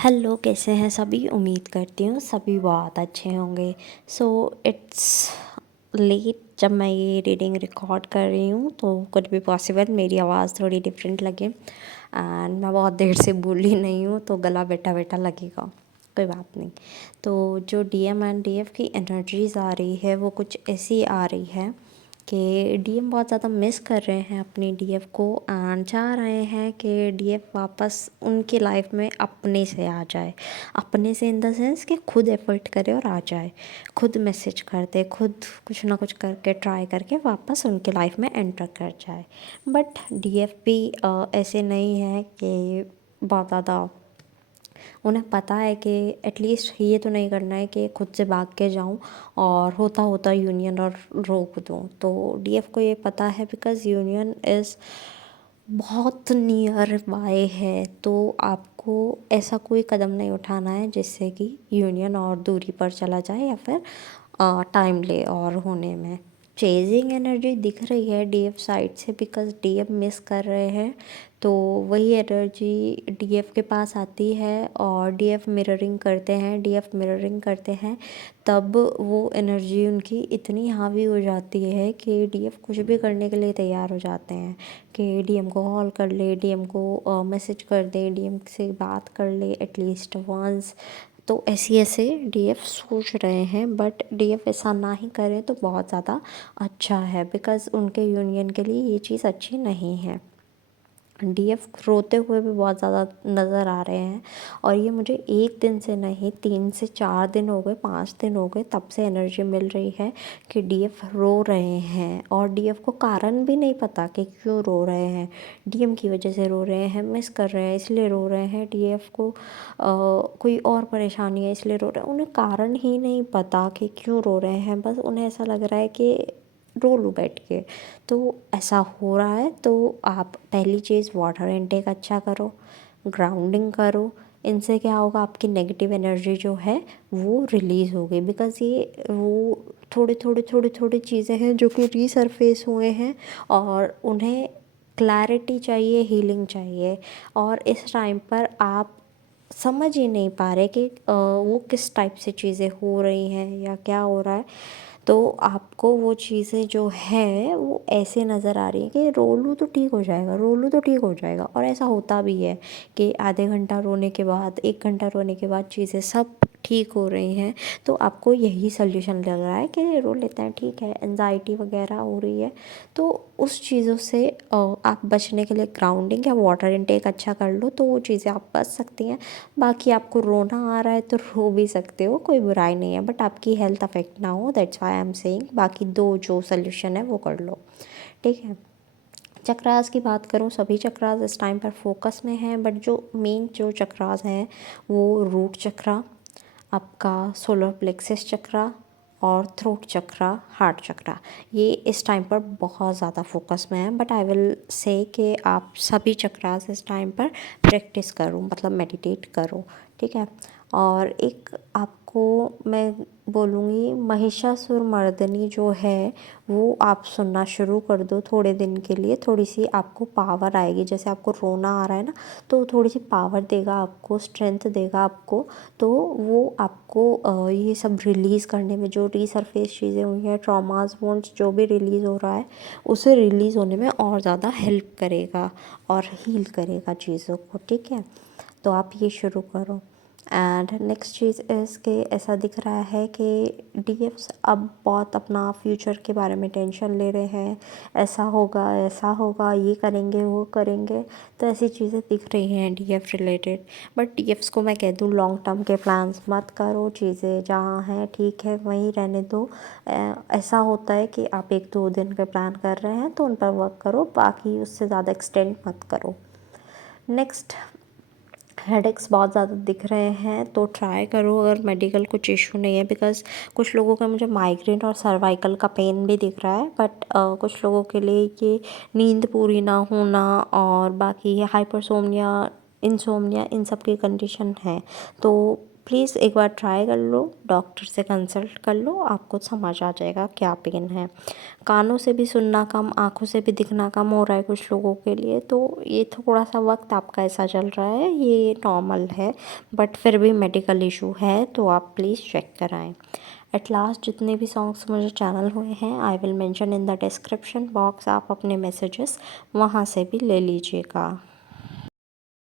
Hello, कैसे हैं सभी। उम्मीद करती हूँ सभी बहुत अच्छे होंगे। सो इट्स लेट जब मैं ये रीडिंग रिकॉर्ड कर रही हूँ, तो कुछ भी पॉसिबल मेरी आवाज़ थोड़ी डिफरेंट लगे एंड मैं बहुत देर से बोली नहीं हूँ, तो गला बैठा बैठा लगेगा। कोई बात नहीं। तो जो डीएम एंड डीएफ की एनर्जीज़ आ रही है वो कुछ ऐसी आ रही है कि डीएम बहुत ज़्यादा मिस कर रहे हैं अपनी डीएफ को एंड चाह रहे हैं कि डीएफ वापस उनकी लाइफ में अपने से आ जाए। अपने से इन द सेंस कि खुद एफर्ट करे और आ जाए, खुद मैसेज कर दे, खुद कुछ ना कुछ करके ट्राई करके वापस उनके लाइफ में एंटर कर जाए। बट डीएफ भी ऐसे नहीं है कि बहुत ज़्यादा उन्हें पता है कि एटलीस्ट ये तो नहीं करना है कि खुद से भाग के जाऊं और होता होता यूनियन और रोक दूं। तो डीएफ को ये पता है बिकॉज़ यूनियन इज़ बहुत नियर बाय है। तो आपको ऐसा कोई कदम नहीं उठाना है जिससे कि यूनियन और दूरी पर चला जाए या फिर टाइम ले और होने में। चेजिंग एनर्जी दिख रही है डीएफ साइड से बिकॉज़ डीएफ मिस कर रहे हैं। तो वही एनर्जी डीएफ के पास आती है और डीएफ मिररिंग करते हैं, डीएफ मिररिंग करते हैं। तब वो एनर्जी उनकी इतनी हावी हो जाती है कि डीएफ कुछ भी करने के लिए तैयार हो जाते हैं कि डीएम को कॉल कर ले, डीएम को मैसेज कर दे, डीएम से बात कर ले एटलीस्ट वंस। तो ऐसे डीएफ सोच रहे हैं, बट डीएफ ऐसा ना ही करें तो बहुत ज़्यादा अच्छा है बिकॉज़ उनके यूनियन के लिए ये चीज़ अच्छी नहीं है। डीएफ रोते हुए भी बहुत ज़्यादा नज़र आ रहे हैं और ये मुझे एक दिन से नहीं 3 से 4 दिन हो गए, 5 दिन हो गए, तब से एनर्जी मिल रही है कि डीएफ रो रहे हैं और डीएफ को कारण भी नहीं पता कि क्यों रो रहे हैं। डीएम की वजह से रो रहे हैं, मिस कर रहे हैं इसलिए रो रहे हैं, डीएफ को कोई और परेशानी है इसलिए रो रहे हैं। उन्हें कारण ही नहीं पता कि क्यों रो रहे हैं, बस उन्हें ऐसा लग रहा है कि रो लूँ बैठ के। तो ऐसा हो रहा है तो आप पहली चीज़ वाटर इनटेक अच्छा करो, ग्राउंडिंग करो। इनसे क्या होगा, आपकी नेगेटिव एनर्जी जो है वो रिलीज़ होगी बिकॉज़ ये वो थोड़ी चीज़ें हैं जो कि रीसरफेस हुए हैं और उन्हें क्लैरिटी चाहिए, हीलिंग चाहिए। और इस टाइम पर आप समझ ही नहीं पा रहे कि वो किस टाइप से चीज़ें हो रही हैं या क्या हो रहा है। तो आपको वो चीज़ें जो है वो ऐसे नज़र आ रही है कि रो लूँ तो ठीक हो जाएगा, रो लूँ तो ठीक हो जाएगा। और ऐसा होता भी है कि आधे घंटा रोने के बाद, 1 घंटा रोने के बाद चीज़ें सब ठीक हो रही हैं। तो आपको यही सल्यूशन लग रहा है कि रो लेते हैं, ठीक है, एंजाइटी वगैरह हो रही है। तो उस चीज़ों से आप बचने के लिए ग्राउंडिंग या वाटर इनटेक अच्छा कर लो तो वो चीज़ें आप बच सकती हैं। बाकी आपको रोना आ रहा है तो रो भी सकते हो, कोई बुराई नहीं है, बट आपकी हेल्थ अफेक्ट ना हो, that's why I am saying. बाकी दो जो सोल्यूशन है वो कर लो, ठीक है। चक्रास की बात करूँ, सभी चक्रास इस टाइम पर फोकस में हैं, बट जो मेन जो चक्रास हैं वो रूट चक्रा, आपका सोलर प्लेक्सस चक्रा और थ्रोट चक्रा, हार्ट चक्रा, ये इस टाइम पर बहुत ज़्यादा फोकस में है। बट आई विल से कि आप सभी चक्रास इस टाइम पर प्रैक्टिस करो, मतलब मेडिटेट करो, ठीक है। और एक आपको मैं बोलूँगी महिषासुर मर्दिनी जो है वो आप सुनना शुरू कर दो थोड़े दिन के लिए। थोड़ी सी आपको पावर आएगी, जैसे आपको रोना आ रहा है ना, तो थोड़ी सी पावर देगा आपको, स्ट्रेंथ देगा आपको। तो वो आपको ये सब रिलीज़ करने में, जो रीसरफेस चीज़ें हुई हैं, ट्रॉमास, वुंड्स, जो भी रिलीज़ हो रहा है उसे रिलीज़ होने में और ज़्यादा हेल्प करेगा और हील करेगा चीज़ों को, ठीक है। तो आप ये शुरू करो। एंड नेक्स्ट चीज़ इज़ कि ऐसा दिख रहा है कि डीएफ्स अब बहुत अपना फ्यूचर के बारे में टेंशन ले रहे हैं, ऐसा होगा, ये करेंगे, वो करेंगे। तो ऐसी चीज़ें दिख रही हैं डीएफ रिलेटेड। बट डीएफ्स को मैं कह दूँ लॉन्ग टर्म के प्लान्स मत करो, चीज़ें जहाँ हैं ठीक है वहीं रहने दो। ऐसा होता है कि आप 1-2 दिन का प्लान कर रहे हैं तो उन पर वर्क करो, बाकी उससे ज़्यादा एक्सटेंड मत करो। नेक्स्ट, हेडेक्स बहुत ज़्यादा दिख रहे हैं तो ट्राई करो अगर मेडिकल कुछ इशू नहीं है, बिकॉज़ कुछ लोगों का मुझे माइग्रेन और सर्वाइकल का पेन भी दिख रहा है। बट कुछ लोगों के लिए ये नींद पूरी ना होना और बाकी ये हाइपरसोमनिया, इंसोमनिया, इन सब की कंडीशन है। तो प्लीज़ एक बार ट्राई कर लो, डॉक्टर से कंसल्ट कर लो, आपको समझ आ जाएगा क्या पेन है। कानों से भी सुनना कम, आँखों से भी दिखना कम हो रहा है कुछ लोगों के लिए, तो ये थोड़ा सा वक्त आपका ऐसा चल रहा है, ये नॉर्मल है, बट फिर भी मेडिकल इशू है तो आप प्लीज़ चेक कराएं। एट लास्ट जितने भी सॉन्ग्स मुझे चैनल हुए हैं I will mention in the description box, आप अपने मैसेजेस वहाँ से भी ले लीजिएगा।